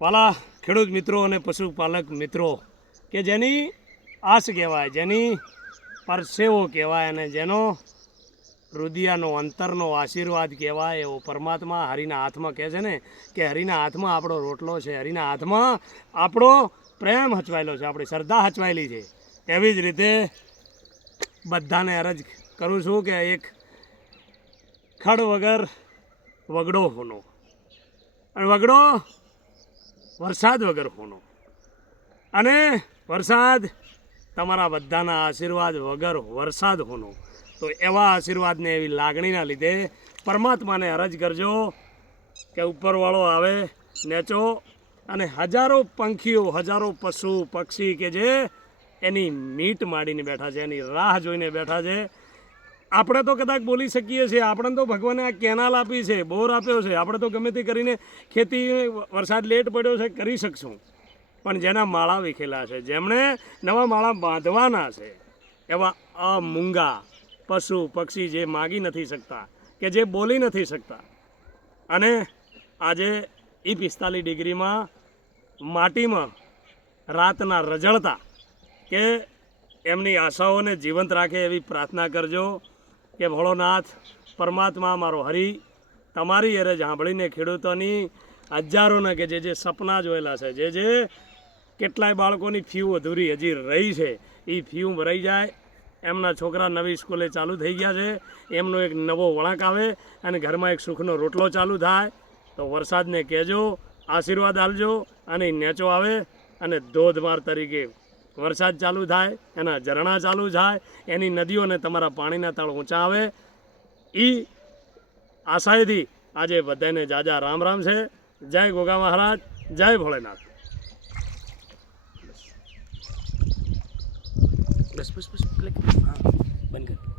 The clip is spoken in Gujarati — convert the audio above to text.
વાલા ખેડૂત મિત્રો અને પશુપાલક મિત્રો કે જેની આસ કહેવાય, જેની પરસેવો કહેવાય અને જેનો રુદિયાનો અંતરનો આશીર્વાદ કહેવાય એવો પરમાત્મા હરિના હાથમાં કહે છે ને કે હરિના હાથમાં આપણો રોટલો છે, હરિના હાથમાં આપણો પ્રેમ હચવાયેલો છે, આપણી શ્રદ્ધા હચવાયેલી છે. એવી જ રીતે બધાને અરજ કરું છું કે એક ખડ વગર વગડો હોનો અને વગડો વરસાદ વગર હોનો અને વરસાદ તમારા બધાના આશીર્વાદ વગર વરસાદ હોનો. તો એવા આશીર્વાદને એવી લાગણીના લીધે પરમાત્માને અરજ કરજો કે ઉપરવાળો આવે નેચો અને હજારો પંખીઓ, હજારો પશુ પક્ષી કે જે એની મીટ માંડીને બેઠા છે, એની રાહ જોઈને બેઠા છે. આપણે તો કદાચ બોલી શકીએ છીએ, આપણે તો ભગવાને આ કેનાલ આપી છે, બોર આપ્યો છે, આપણે તો ગમે તે કરીને ખેતી વરસાદ લેટ પડ્યો છે કરી શકશું. પણ જેના માળા વિખેલા છે, જેમણે નવા માળા બાંધવાના છે, એવા અમૂંગા પશુ પક્ષી જે માગી નથી શકતા, કે જે બોલી નથી શકતા, અને આજે 45 ડિગ્રીમાં માટીમાં રાતના રજળતા કે એમની આશાઓને જીવંત રાખે એવી પ્રાર્થના કરજો કે ભોળોનાથ પરમાત્મા મારો હરિ તમારી અરજ સાંભળીને ખેડૂતોની હજારોના કે જે સપના જોયેલા છે, જે કેટલાય બાળકોની ફીઓ અધૂરી હજી રહી છે, એ ફીઓ ભરાઈ જાય, એમના છોકરા નવી સ્કૂલે ચાલુ થઈ ગયા છે, એમનો એક નવો વળાંક આવે અને ઘરમાં એક સુખનો રોટલો ચાલુ થાય. તો વરસાદને કહેજો, આશીર્વાદ આપજો અને નેચો આવે અને ધોધમાર તરીકે વરસાદ ચાલુ થાય, એના ઝરણા ચાલુ થાય, એની નદીઓને તમારા પાણીના તળ ઊંચા આવે. એ આશાએથી આજે બધાને જાજા રામ રામ છે. જય ગોગા મહારાજ, જય ભોળેનાથ. બસ બસ બસ, હા બંધ કર.